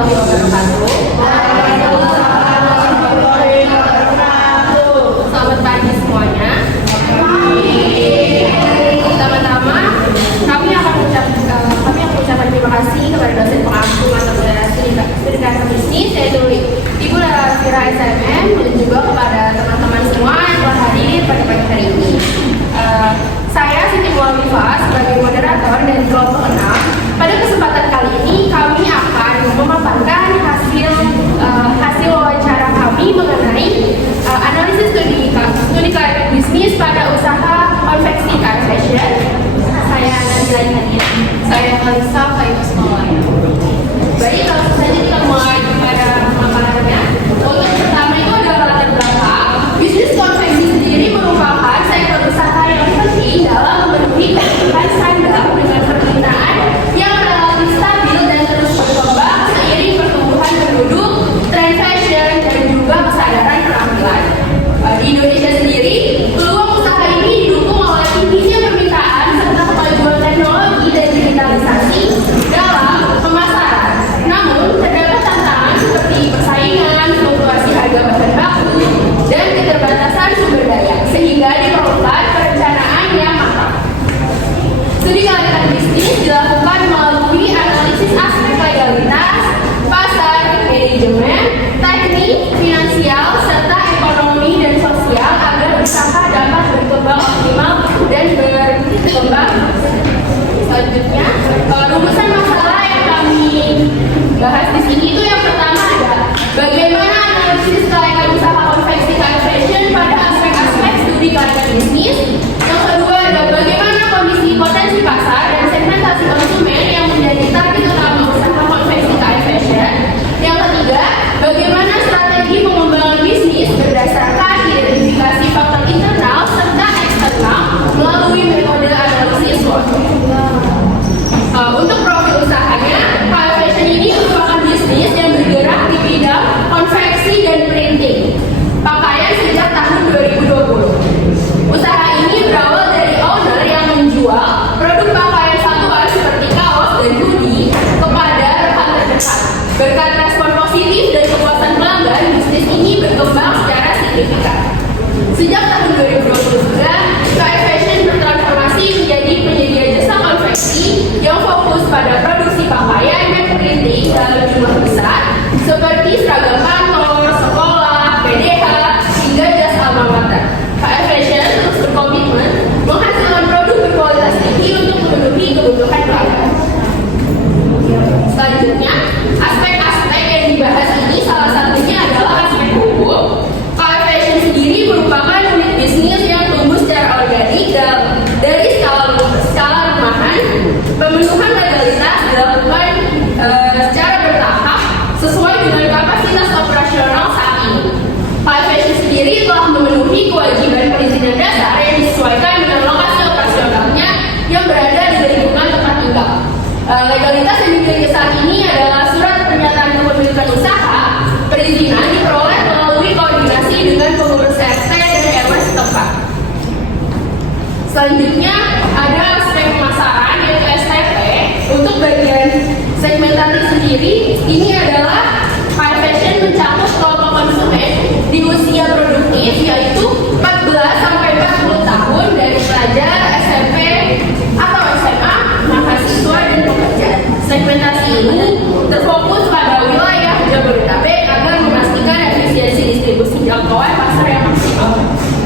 warahmatullahi wabarakatuh. Selamat pagi semuanya. Pertama-tama, kami akan mengucapkan terima kasih kepada dosen pengampu mata pelajaran studi karakter bisnis, yaitu Ibu Fira SMM, dan juga kepada teman-teman semua yang telah hadir pada pagi hari ini. Saya Siti Mualifah sebagai moderator dari kelompok 6. Pada kesempatan kali ini kami akan memaparkan hasil wawancara kami mengenai analisis studi karakter bisnis pada usaha konveksi fast fashion. Saya Nabila Nadia. Saya Kalisa Faitus Maulana. Baik, langsung saja kita mulai pada pemaparannya. Untuk pertama itu adalah latar belakang. Bisnis konveksi sendiri merupakan sektor usaha yang penting dalam memenuhi kebutuhan standar dengan permintaan yang relatif stabil dan terus berkembang seiring pertumbuhan penduduk, tren fashion, dan juga kesadaran penampilan. Di Indonesia sendiri, peluang usaha ini didukung oleh tingginya permintaan serta kemajuan teknologi dan digitalisasi dalam pemasaran. Namun, terdapat tantangan seperti persaingan, fluktuasi harga bahan baku, dan keterbatasan sumber daya, sehingga diperlukan perencanaan yang matang. Studi karakter bisnis dilakukan melalui analisis aspek legalitas, pasar, manajemen, teknik, finansial, serta ekonomi dan sosial agar usaha dapat berkembang optimal dan berkembang. Selanjutnya, rumusan masalah yang kami bahas di sini itu yang pertama adalah bagaimana analisis kelayakan usaha konveksi fast fashion pada aspek-aspek studi karakter bisnis. Yang kedua adalah bagaimana kondisi potensi pasar dan segmentasi konsumen yang menjadi target utama usaha konveksi fast fashion. Yang ketiga, bagaimana strategi pengembangan bisnis berdasarkan identifikasi faktor internal serta eksternal melalui metode analisis SWOT. Untuk profil usahanya, fast fashion ini merupakan bisnis yang bergerak di bidang konveksi dan printing pakaian sejak tahun 2020. Usaha ini berawal dari owner yang menjual produk pakaian satuan seperti kaos dan hoodie kepada rekan terdekat. Berkat respon positif dan kepuasan pelanggan, bisnis ini berkembang secara signifikan. Sejak tahun 2029, fast fashion bertransformasi menjadi penyedia jasa konveksi yang fokus pada produksi pakaian dan printing dalam jumlah besar seperti seragam kantor, sekolah, PDH, hingga jas alma mater. Fast fashion terus berkomitmen menghasilkan produk berkualitas tinggi untuk memenuhi kebutuhan pelanggan. Selanjutnya, aspek-aspek yang dibahas ini salah satunya adalah aspek hukum. Fast fashion sendiri merupakan unit bisnis yang tumbuh secara organik dari skala rumahan. Pemenuhan legalitas dilakukan secara bertahap sesuai dengan kapasitas operasional saat ini. Fast fashion sendiri telah memenuhi kewajiban perizinan dasar yang disesuaikan dengan lokasi operasionalnya yang berada di lingkungan tempat tinggal. Legalitas yang dimiliki saat ini adalah surat pernyataan kepemilikan usaha. Perizinan diperoleh melalui koordinasi dengan pengurus RT dan RW setempat. Selanjutnya ada aspek pemasaran yaitu STP. Untuk bagian segmentasi sendiri, ini adalah fast fashion mencakup kelompok konsumen di usia produktif yaitu 14 sampai 40 tahun dari pelajar SMP atau SMA, mahasiswa dan pekerja. Segmentasi ini terfokus pada wilayah Jabodetabek agar memastikan efisiensi distribusi jangkauan pasar yang maksimal.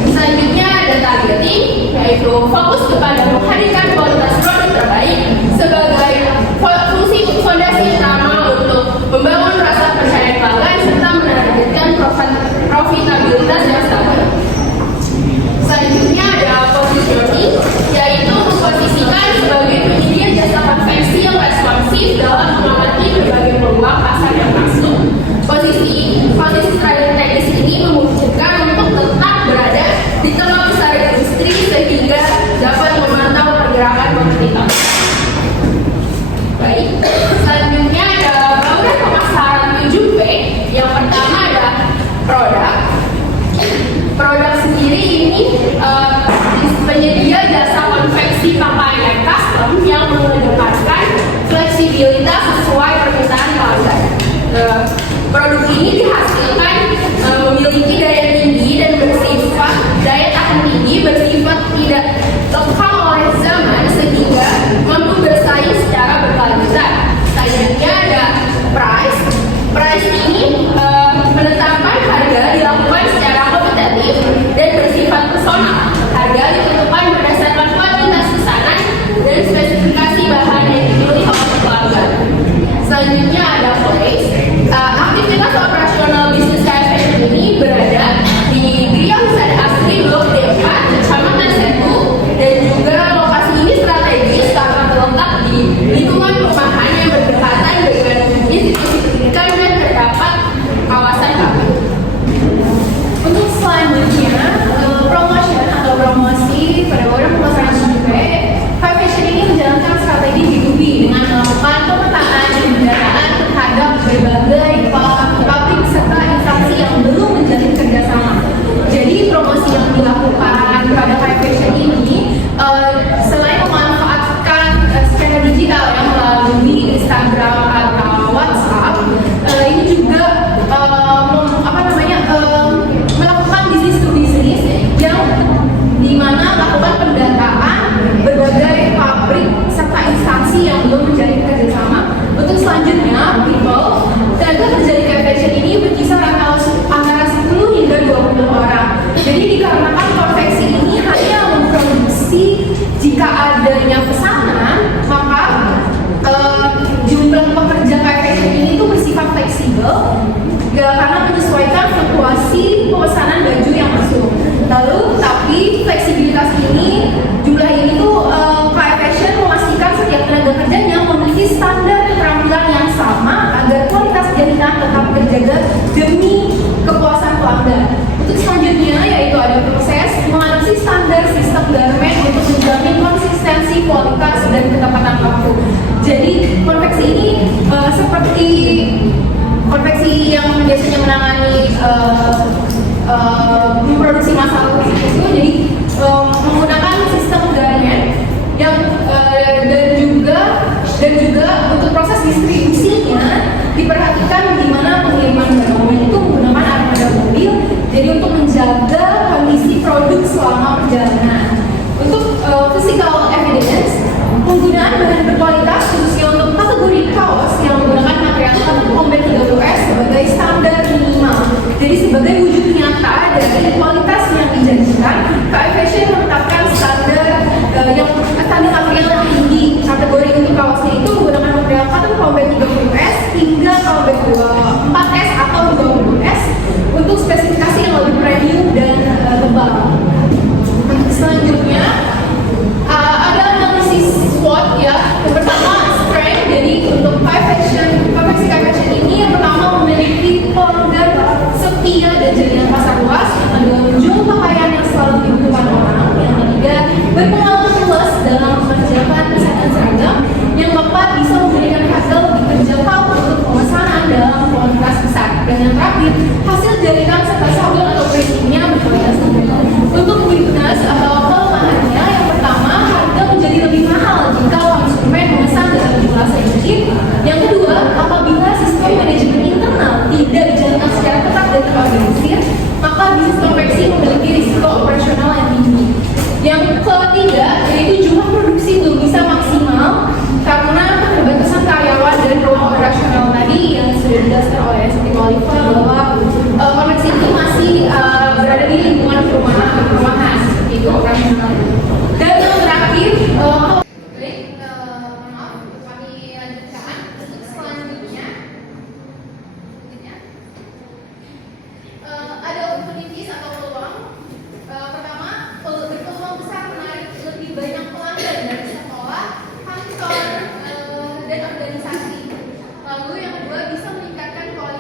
Selanjutnya ada targeting, yaitu fokus kepada menghadirkan kualitas produk terbaik sebagai fungsi fondasi utama untuk membangun rasa percaya pelanggan serta menargetkan profitabilitas yang stabil. Selanjutnya ada positioning, yaitu memposisikan sebagai penyedia jasa konveksi yang responsif dalam mengamati berbagai peluang pasar yang masuk. Posisi strategis ini memungkinkan untuk tetap berada di tengah besar industri sehingga dapat memantau pergerakan kompetitor. Baik, selanjutnya ada bauran pemasaran 7P. Yang pertama ada produk. Produk sendiri ini penyedia jasa konveksi pakaian custom yang mengedepankan fleksibilitas sesuai permintaan pelanggan. bersifat fleksibel karena menyesuaikan fluktuasi pemesanan baju yang masuk. Lalu, tapi fleksibilitas ini, jumlah ini tuh KF Fashion memastikan setiap tenaga kerjanya memiliki standar keterampilan yang sama agar kualitas jahitan tetap terjaga demi kepuasan pelanggan. Untuk selanjutnya yaitu ada proses mengadopsi standar sistem garment untuk menjamin konsistensi kualitas dan ketepatan waktu. Jadi konveksi ini seperti konveksi yang biasanya menangani memproduksi masalah itu, jadi menggunakan sistem garment yang dan juga untuk proses distribusinya diperhatikan di mana pengiriman garment itu menggunakan armada mobil, jadi untuk menjaga kondisi produk selama perjalanan. Untuk physical evidence, penggunaan bahan berkualitas khususnya untuk kategori kaos yang menggunakan material cotton combat 30S sebagai standar minimal. Jadi sebagai wujud nyata dari kualitas yang dijanjikan, KF Fashion menetapkan standar material yang tinggi. Kategori untuk kaosnya itu menggunakan material cotton combat 30S hingga combat 4S atau 20S untuk spesifikasi yang lebih premium dan tebal. Selanjutnya ada analisis SWOT ya. Yang pertama strength, jadi untuk konveksi KF Fashion ini yang pertama memiliki pelanggan setia dan jaringan pasar luas. Yang kedua menjual pakaian yang selalu dibutuhkan orang. Yang ketiga berpengalaman luas dalam mengerjakan pesanan seragam. Yang keempat bisa memberikan harga lebih terjangkau untuk pemesanan dalam kuantitas besar. Dan yang terakhir hasil jaringan serta sabun atau printnya berkualitas tinggi. Untuk weakness atau kelemahannya, yang pertama harga menjadi lebih mahal jika konsumen memesan dalam jumlah sedikit. Yang kedua, apabila sistem manajemen internal tidak dijalankan secara ketat dan terorganisir, maka bisnis konveksi memiliki risiko operasional yang tinggi. Yang ketiga, yaitu jumlah produksi belum bisa maksimal karena keterbatasan karyawan dan ruang operasional tadi yang sudah dijelaskan oleh Tim Oliver bahwa konveksi ini masih berada di lingkungan perumahan seperti itu operasional. Dan yang terakhir, maaf, kami lanjutkan untuk selanjutnya. Ada opportunities atau peluang. Pertama, berpeluang besar menarik lebih banyak pelanggan dari sekolah, kantor, dan organisasi. Lalu yang kedua bisa meningkatkan kualitas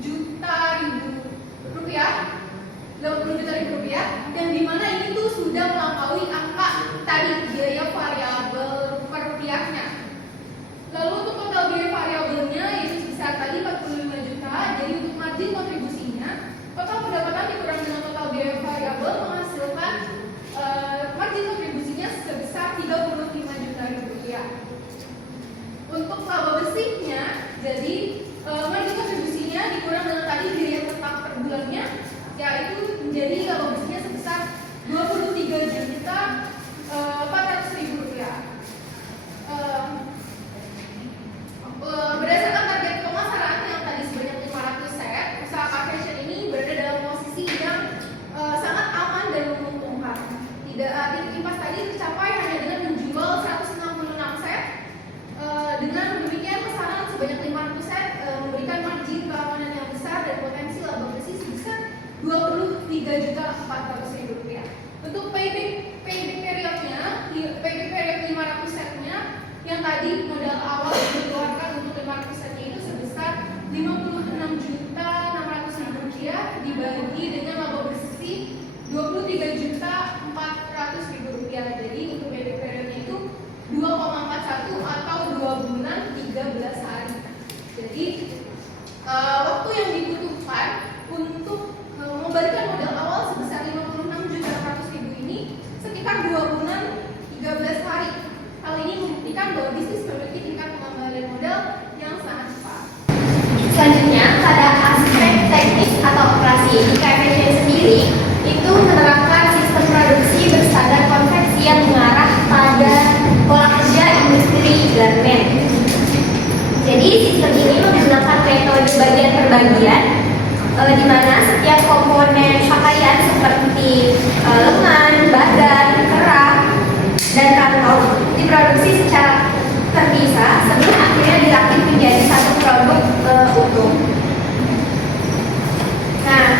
juta rupiah, 80 juta rupiah, yang dimana ini tuh sudah melampaui angka tadi biaya variabel per rupiahnya. Lalu untuk total biaya variabelnya yaitu sebesar tadi 45 juta, jadi untuk margin kontribusinya total pendapatan dikurang dengan total biaya variabel menghasilkan margin kontribusinya sebesar 35 juta rupiah. Untuk laba bersihnya, jadi margin kontribusinya dikurang dengan tadi biaya tetap per bulannya, yaitu menjadi laba bersihnya sebesar 23 juta 400 ribu rupiah. Berdasarkan target pemasaran yang tadi sebanyak 500 set, usaha car fashion ini berada dalam posisi yang sangat aman dan menguntungkan. Titik impas tadi tercapai hanya dengan menjual 166 set. Dengan demikian pesanan sebanyak 500 set memberikan margin keamanan yang besar dan potensi laba bersih sebesar 23 juta 400 ribu rupiah. Untuk payback periodnya, payback period 500 setnya yang tadi modal awal dikeluarkan untuk 500 setnya itu sebesar 56 juta 600 ribu rupiah dibagi dengan laba bersih 23 juta 400 ribu rupiah. Jadi untuk payback periodnya itu 2,41 atau 2 bulan 13 hari. Jadi waktu yang dibutuhkan untuk memberikan modal awal sebesar 56 juta 400 ribu ini sekitar 2 bulan 13 hari. Hal ini membuktikan bahwa bisnis memiliki tingkat pengembalian modal yang sangat cepat. Selanjutnya, pada aspek teknis atau operasi di KFC sendiri itu menerapkan sistem produksi berstandar konveksi yang mengarah pada pola kerja industri garment. Jadi sistem ini menggunakan metode bagian per bagian, di mana setiap komponen pakaian seperti lengan, badan, kerah, dan kantong diproduksi secara terpisah sebelum akhirnya dirakit menjadi satu produk utuh. Nah,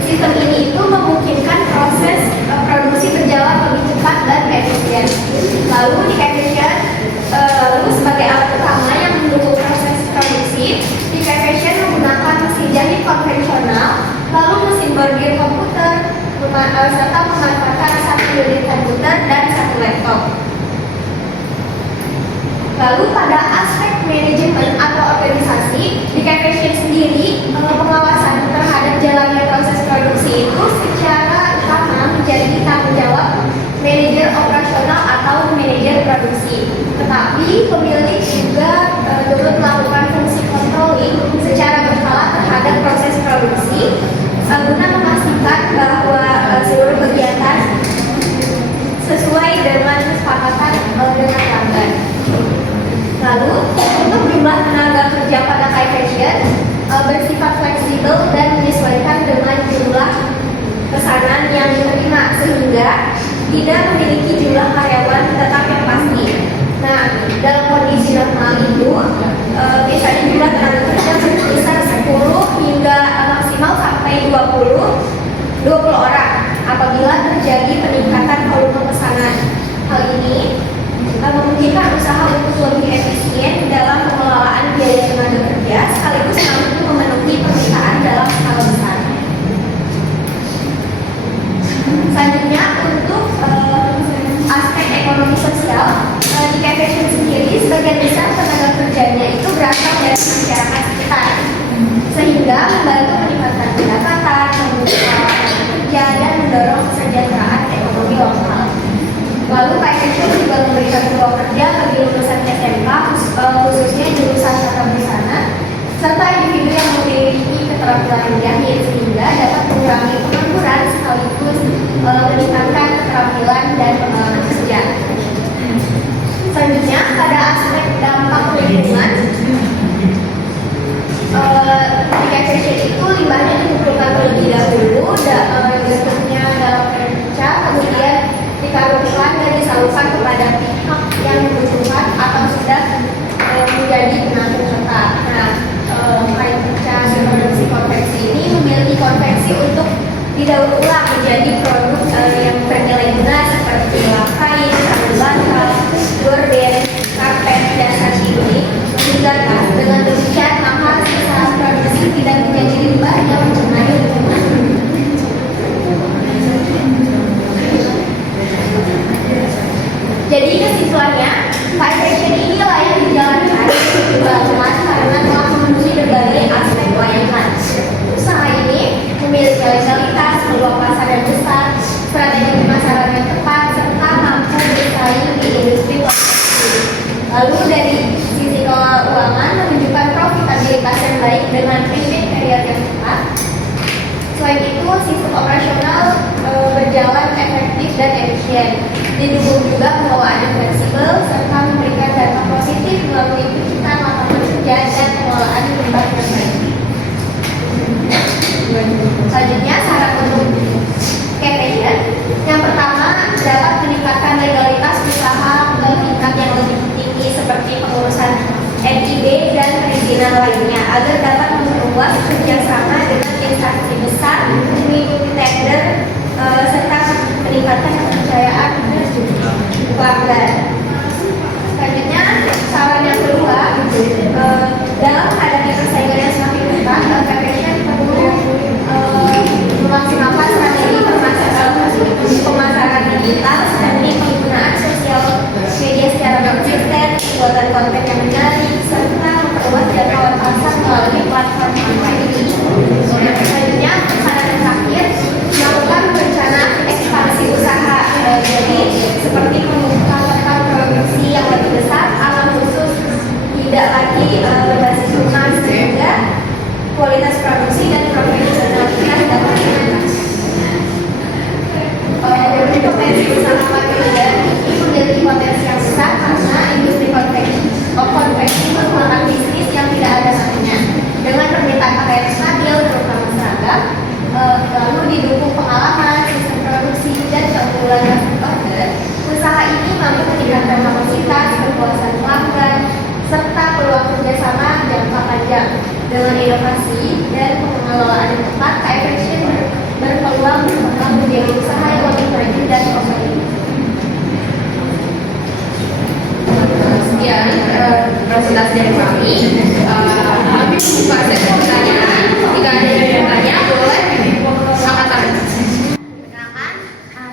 sistem ini itu memungkinkan proses produksi berjalan lebih cepat dan efisien. Lalu di K-Fashion, lalu sebagai alat utama yang mendukung proses produksi, di K-Fashion menggunakan mesin jahit konvensional, lalu mesin bordir komputer, serta memanfaatkan satu unit komputer dan satu laptop. Lalu pada aspek manajemen atau organisasi, di K-Fashion sendiri pengawasan terhadap jalannya proses produksi itu secara utama menjadi tanggung jawab manajer operasional atau manajer produksi. Tetapi pemilik juga turut melakukan fungsi controlling secara berkala terhadap proses produksi guna memastikan bahwa seluruh kegiatan sesuai dengan kesepakatan dengan pelanggan. Lalu untuk jumlah tenaga kerja pada K-Fashion bersifat fleksibel dan menyesuaikan dengan jumlah pesanan yang diterima sehingga tidak memiliki jumlah karyawan tetap yang pasti. Nah, dalam kondisi normal itu biasanya jumlah tenaga kerja berkisar 10 hingga maksimal sampai 20 orang apabila terjadi peningkatan volume pesanan. Hal ini memungkinkan usaha untuk lebih efisien dalam pengelolaan biaya tenaga kerja sekaligus mampu memenuhi permintaan dalam skala besar. Selanjutnya untuk aspek ekonomi sosial, di K-Fashion sendiri sebagian besar tenaga kerjanya itu berasal dari masyarakat sekitar, sehingga membantu meningkatkan pendapatan, membuka lapangan kerja dan mendorong kesejahteraan ekonomi lokal. Lalu K-Fashion juga memberikan peluang kerja bagi lulusan SMK khususnya jurusan tata busana serta individu yang memiliki keterampilan menjahit sehingga dapat mengurangi pengangguran sekaligus meningkatkan keterampilan dan pengalaman kerja. Selanjutnya pada aspek dampak lingkungan, di K-Fashion itu limbahnya dikumpulkan terlebih dahulu bentuknya dalam kaca, kemudian dikarungkan dan disalurkan kepada pihak yang membutuhkan atau sudah menjadi penanggung jawab. Nah, kaca produksi konveksi ini memiliki konveksi untuk didaur ulang menjadi produk yang bernilai guna seperti kain, sabun bantal, gorden, karpet, dan sashi ini hingga tas. Dengan demikian maka konten. Didukung juga pengelolaan yang fleksibel serta memberikan data positif melalui penciptaan lapangan kerja dan pengelolaan limbah terbaik. Selanjutnya, syarat untuk K-Fashion. Yang pertama, dapat meningkatkan legalitas usaha ke tingkat yang lebih tinggi seperti pengurusan NIB dan perizinan lainnya agar dapat memperluas kerjasama dengan instansi besar, mengikuti tender, serta meningkatkan kepercayaan pelanggan. Selanjutnya, saran yang kedua, dalam menghadapi persaingan yang semakin ketat, K-Fashion perlu memaksimalkan strategi pemasaran digital seperti penggunaan sosial media secara konsisten, pembuatan konten yang menarik, serta memperluas jangkauan pasar melalui platform online. Selanjutnya, saran yang terakhir, melakukan rencana ekspansi usaha, jadi seperti membuka tempat produksi yang lebih besar atau khusus, tidak lagi berbasis rumah, sehingga kualitas produksi dan profesionalitas dapat dimenangkan. Dari potensi usaha K-Fashion ini memiliki potensi yang besar karena industri konveksi merupakan bisnis yang tidak ada satunya. Dengan permintaan pakaian stabil, terutama seragam, lalu didukung pengalaman, sistem produksi, dan keunggulan customer order, usaha ini mampu meningkatkan kapasitas, kepuasan pelanggan, serta peluang kerjasama jangka panjang. Dengan inovasi dan pengelolaan yang tepat, K-Fashion berpeluang berkembang menjadi usaha yang lebih maju dan kompetitif. Sekian presentasi dari kami. Kami membuka sesi pertanyaan. Jika ada yang bertanya, boleh angkat tangan. Perkenalkan,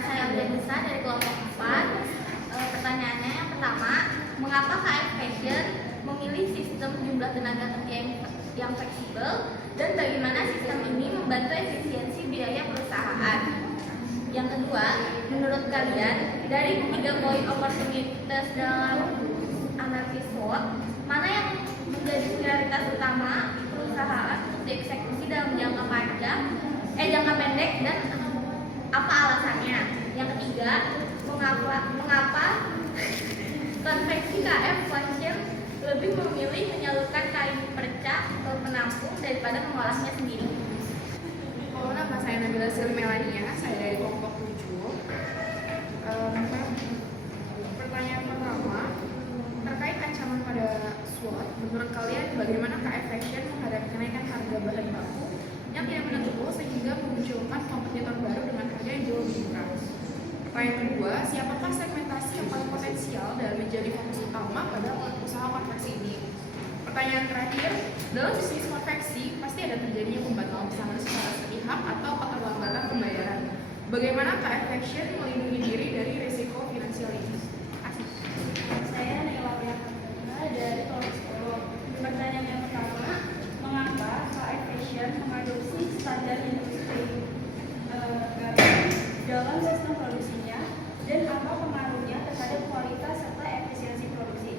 saya Ujian Nisa dari kelompok 4. Pertanyaannya yang pertama, mengapa K-Fashion memilih sistem jumlah tenaga kerja yang fleksibel dan bagaimana sistem ini membantu efisiensi biaya perusahaan? Yang kedua, menurut kalian dari ketiga poin opportunities dalam analisis SWOT, mana yang menjadi prioritas utama perusahaan untuk dieksekusi dalam jangka pendek dan apa alasannya? Yang ketiga, mengapa konveksi K-Fashion lebih memilih menyalurkan kain perca ke penampung daripada mengolahnya sendiri? Nama saya Nabila Sri Melania, saya dari kelompok 7. Pertanyaan pertama, terkait ancaman pada SWOT, menurut kalian bagaimana K-Fashion menghadapi kenaikan harga bahan baku yang tidak menentu sehingga memunculkan kompetitor baru dengan harga yang jauh lebih murah? Pertanyaan kedua, siapakah segmentasi yang paling potensial dalam menjadi fokus utama pada usaha konveksi ini? Pertanyaan terakhir, dalam bisnis konveksi pasti ada terjadinya pembatalan pesanan secara sepihak atau keterlambatan pembayaran. Bagaimana K-Fashion melindungi diri dari risiko finansial ini? Saya Nela Priyanka dari kelompok 10. Pertanyaan yang pertama, mengapa K-Fashion mengadopsi standar industri garam dalam sistem produksinya dan apa pengaruhnya terhadap kualitas serta efisiensi produksi?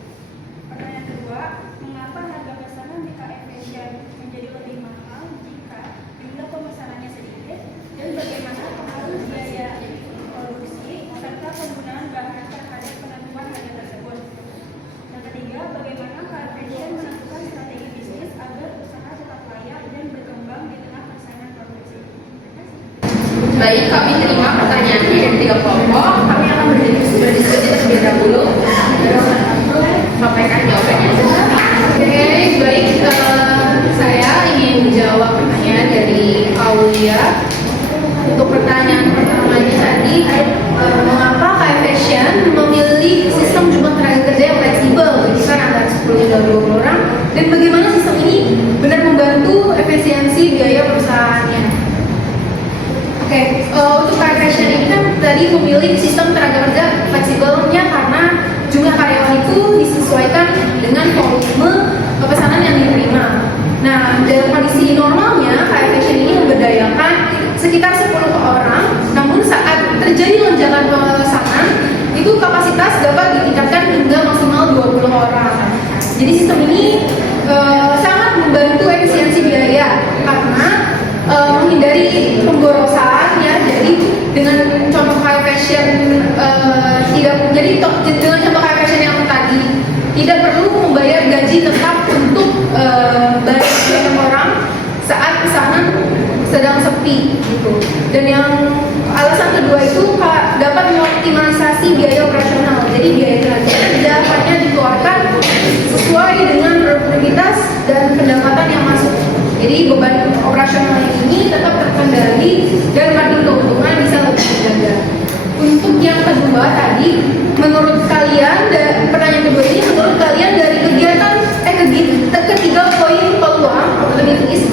Pertanyaan kedua, mengapa harga pesanan di K-Fashion menjadi lebih mahal jika jumlah pemesanannya sedikit dan bagaimana pengaruh biaya produksi serta penggunaan bahan terhadap penentuan harga tersebut? Yang ketiga, bagaimana K-Fashion menentukan strategi bisnis agar usaha tetap layak dan berkembang di tengah persaingan produksi? Baik, kami terima pertanyaan dari 3 kelompok. Kami akan berdiskusi terlebih dahulu. Sampaikan jawabannya. Oke, baik. Saya ingin menjawab pertanyaan dari Aulia. Untuk pertanyaan pertamanya tadi, mengapa K-Fashion memilih sistem jumlah tenaga kerja yang fleksibel, jadi kan antara 10 hingga 20 orang, dan bagaimana sistem ini benar membantu efisiensi biaya perusahaannya? Oke, untuk K-Fashion ini kan tadi memilih sistem tenaga kerja fleksibelnya karena jumlah karyawan itu disesuaikan dengan volume pesanan yang diterima. Nah, dalam kondisi normalnya K-Fashion ini memberdayakan sekitar 10 orang, namun saat terjadi lonjakan pesanan, itu kapasitas dapat ditingkatkan hingga maksimal 20 orang. Jadi sistem ini sangat membantu efisiensi biaya karena menghindari pemborosan ya. Jadi dengan contoh K-Fashion biaya operasional. Jadi biaya tenaga kerja hanya dikeluarkan sesuai dengan produktivitas dan pendapatan yang masuk. Jadi beban operasional ini tetap terkendali dan margin keuntungan bisa lebih terjaga. Untuk yang kedua tadi, menurut kalian, pertanyaan kedua ini, menurut kalian dari kegiatan ketiga poin peluang opportunities,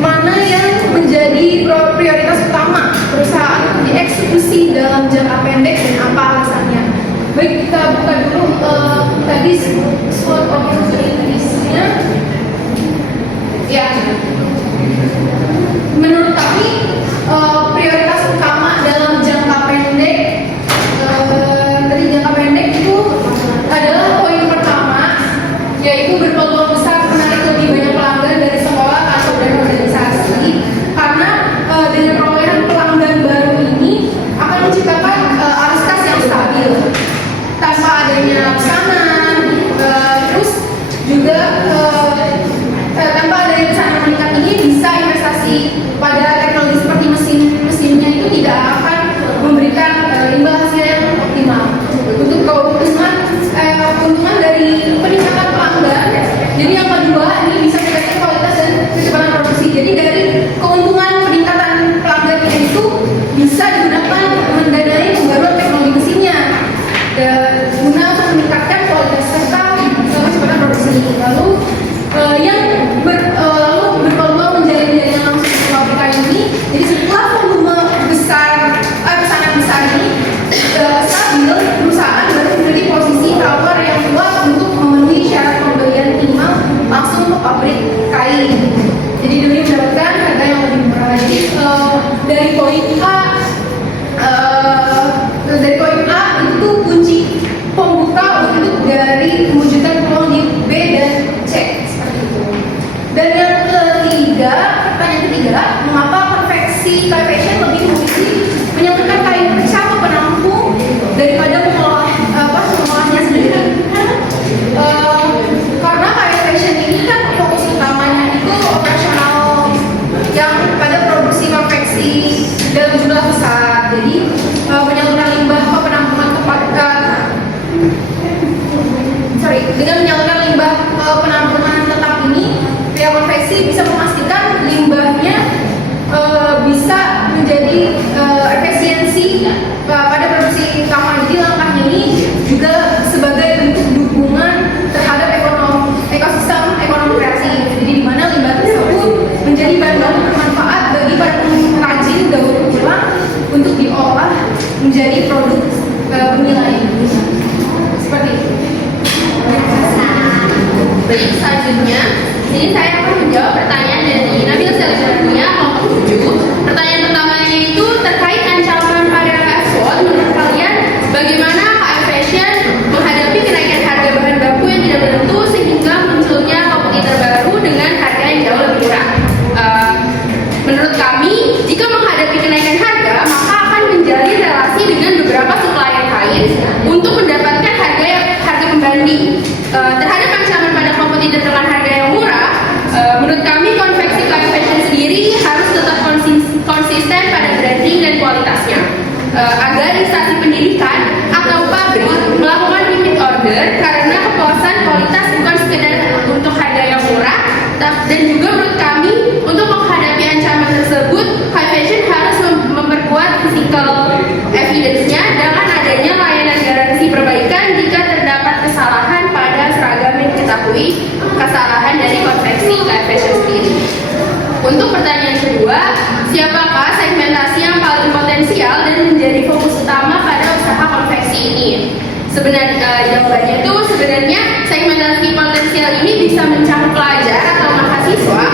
mana yang menjadi prioritas utama perusahaan untuk dieksekusi dalam jangka pendek dan apa alasannya? Baik, kita buka dulu tadi SWOT opportunities-nya. Ya, menurut kami prioritas utama dalam jangka pendek dari jangka pendek itu adalah poin pertama, yaitu berpeluang besar menarik lebih banyak pelanggan dari sekolah atau dari organisasi, karena dengan perolehan pelanggan baru ini akan menciptakan arus kas yang stabil tanpa adanya pesanan, terus juga tanpa adanya pesanan meningkat ini bisa investasi pada teknologi seperti mesinnya itu tidak akan memberikan imbal hasil yang optimal. Untuk keuntungan dari peningkatan pelanggan, jadi yang kedua ini bisa meningkatkan kualitas dan kecepatan produksi. Jadi dari keuntungan peningkatan pelanggan itu bisa digunakan mendanai pembaruan teknologi mesinnya guna meningkatkan kualitas serta kecepatan produksi. Lalu yang berpeluang menjalin jaringan langsung ke pabrik ini. Jadi setelah volume besar pesanan besar ini stabil, perusahaan baru memiliki posisi tawar yang kuat untuk memenuhi syarat pembelian minimal langsung ke pabrik kain. Jadi demi mendapatkan harga yang lebih murah. Jadi dari poin A itu kunci pembuka untuk dari mewujudkan peluang di B dan C seperti itu. Dan yang ketiga, pertanyaan ketiga, mengapa konveksi kain fashion lebih memilih menyatukan kain pecah ke penampung daripada mengolahnya sendiri? Karena kain fashion ini kan fokus utamanya itu operasional yang pada produksi konveksi dalam jumlah besar. Jadi penyaluran limbah ke penampungan dengan menyaluran limbah ke penampungan tetap ini, pihak konveksi bisa memastikan limbahnya bisa menjadi efisiensi pada produksi utama. Jadi langkahnya ini juga sebagai bentuk dukungan terhadap ekosistem ekonomi kreatif. Jadi di mana limbah tersebut menjadi bahan baku bermanfaat bagi para pengrajin daur ulang untuk diolah menjadi produk bernilai. Seperti itu. Baik, selanjutnya, jadi saya akan menjawab pertanyaan dari Nabil Selesainya kelompok 7. Pertanyaan pertamanya itu terkait ancaman pada SWOT. Menurut kalian, bagaimana KF Fashion menghadapi kenaikan harga bahan baku yang tidak menentu sehingga munculnya kompetitor baru dengan harga yang jauh lebih murah? Menurut kami, jika menghadapi kenaikan harga, maka akan menjalin relasi dengan beberapa supplier kain untuk mendapatkan harga pembanding. Terhadap ancaman pada kompetitor dengan harga yang murah, menurut kami konveksi KF Fashion sendiri harus tetap konsisten pada branding dan kualitasnya, agar instansi pendidikan atau pabrik melakukan repeat order karena kepuasan kualitas bukan sekedar untuk harga yang murah. Dan juga menurut kami untuk menghadapi ancaman tersebut, KF Fashion harus memperkuat physical evidence-nya dengan adanya layanan garansi perbaikan jika terdapat kesalahan pada seragam yang diketahui kesalahan dari konveksi KF Fashion sendiri. Untuk pertanyaan kedua, siapakah segmentasi yang paling potensial dan menjadi fokus utama pada usaha konveksi ini? Jawabannya itu sebenarnya segmentasi potensial ini bisa mencakup pelajar atau mahasiswa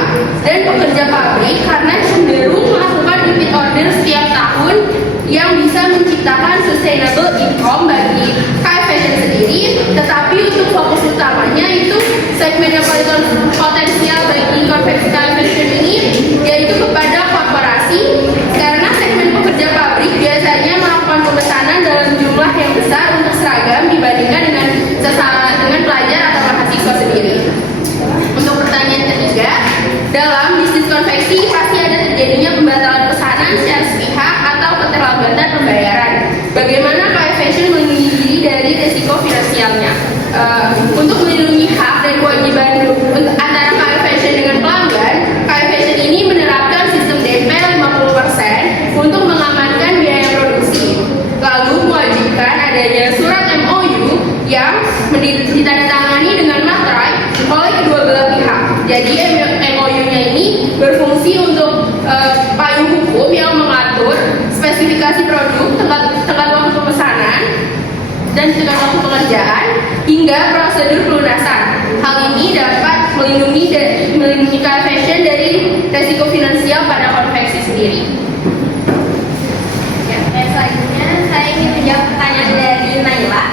dan pekerja pabrik karena cenderung melakukan repeat order setiap tahun yang bisa menciptakan sustainable income bagi KF Fashion sendiri. Tetapi untuk fokus utamanya itu segmen yang paling potensial bagi konveksi KF Fashion ini yaitu kepada korporasi, karena segmen pekerja pabrik biasanya melakukan pemesanan dalam jumlah yang besar untuk seragam dibandingkan dengan pelajar atau mahasiswa sendiri. Untuk pertanyaan ketiga, dalam bisnis konveksi pasti ada terjadinya pembatalan pesanan secara sepihak atau keterlambatan pembayaran. Bagaimana KF Fashion finansialnya. Untuk melindungi hak dan kewajiban antara KF Fashion dengan pelanggan, KF Fashion ini menerapkan sistem DP 50% untuk mengamankan biaya produksi, lalu mewajibkan adanya surat MOU yang ditandatangani dengan materai oleh kedua belah pihak. Jadi MOU-nya ini berfungsi untuk payung hukum yang mengatur spesifikasi produk, tenggat waktu pemesanan, dan tenggat waktu pengerjaan hingga prosedur pelunasan. Hal ini dapat melindungi KF Fashion dari resiko finansial pada konveksi sendiri. Ya, selanjutnya saya ingin menjawab pertanyaan dari Naila.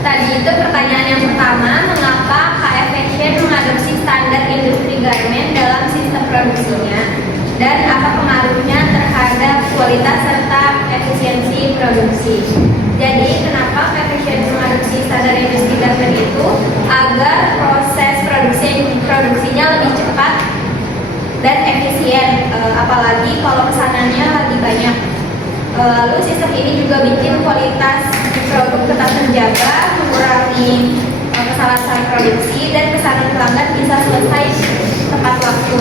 Tadi itu pertanyaan yang pertama, mengapa KF Fashion mengadopsi standar industri garment dalam sistem produksinya dan apa pengaruhnya terhadap kualitas serta efisiensi produksi. Jadi kenapa KF Fashion mengadopsi standar industri garment itu agar proses produksinya lebih cepat dan efisien, apalagi kalau pesanannya lagi banyak. Lalu sistem ini juga bikin kualitas produk tetap terjaga, mengurangi kesalahan produksi, dan pesanan pelanggan bisa selesai tepat waktu.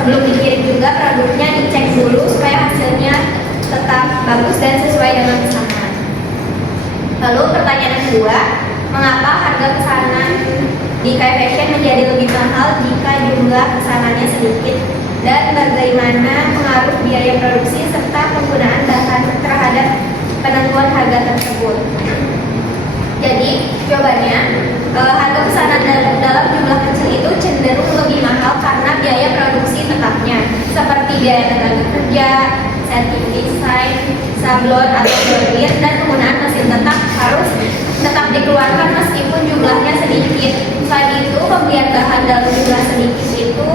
Sebelum dikirim juga produknya dicek dulu supaya hasilnya tetap bagus dan sesuai dengan pesanan. Lalu pertanyaan kedua, mengapa harga pesanan di KF Fashion menjadi lebih mahal jika jumlah pesanannya sedikit? Dan bagaimana pengaruh biaya produksi serta penggunaan bahan terhadap penentuan harga tersebut? Jadi jawabannya, harga pesanan dalam jumlah kecil itu cenderung lebih mahal karena biaya produksi tetapnya, seperti biaya tenaga kerja, setting desain, sablon atau bordir, dan penggunaan mesin harus tetap dikeluarkan meskipun jumlahnya sedikit. Selain itu, pembelian bahan dalam jumlah sedikit itu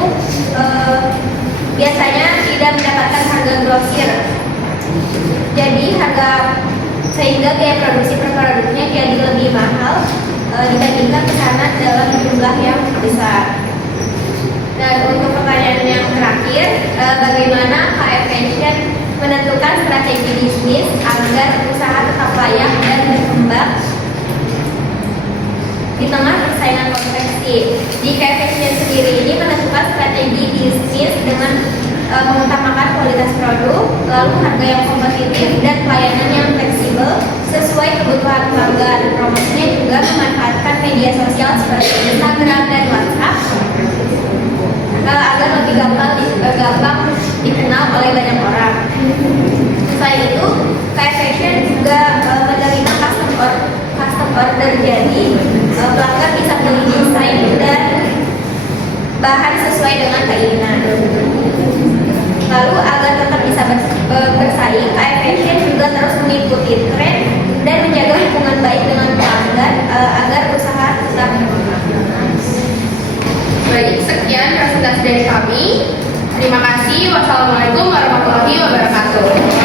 biasanya tidak mendapatkan harga grosir. Jadi sehingga biaya produksi per produknya jadi lebih mahal dibandingkan pesanan dalam jumlah yang besar. Dan untuk pertanyaan yang terakhir, bagaimana KF Fashion menentukan strategi bisnis agar usaha tetap layak dan berkembang di tengah persaingan konveksi? Di KF Fashion sendiri ini menentukan strategi bisnis dengan mengutamakan kualitas produk, lalu harga yang kompetitif dan pelayanan yang fleksibel sesuai kebutuhan pelanggan. Promosinya juga memanfaatkan media sosial seperti Instagram dan WhatsApp agar lebih gampang dikenal oleh banyak orang. Selain itu, KF Fashion juga menerima custom order, jadi pelanggan bisa pilih desain dan bahan sesuai dengan keinginan. Lalu agar tetap bisa bersaing, KF Fashion juga terus mengikuti tren dan menjaga hubungan baik dengan pelanggan agar usaha tetap berkembang. Baik, sekian presentasi dari kami. Terima kasih. Wassalamualaikum warahmatullahi wabarakatuh.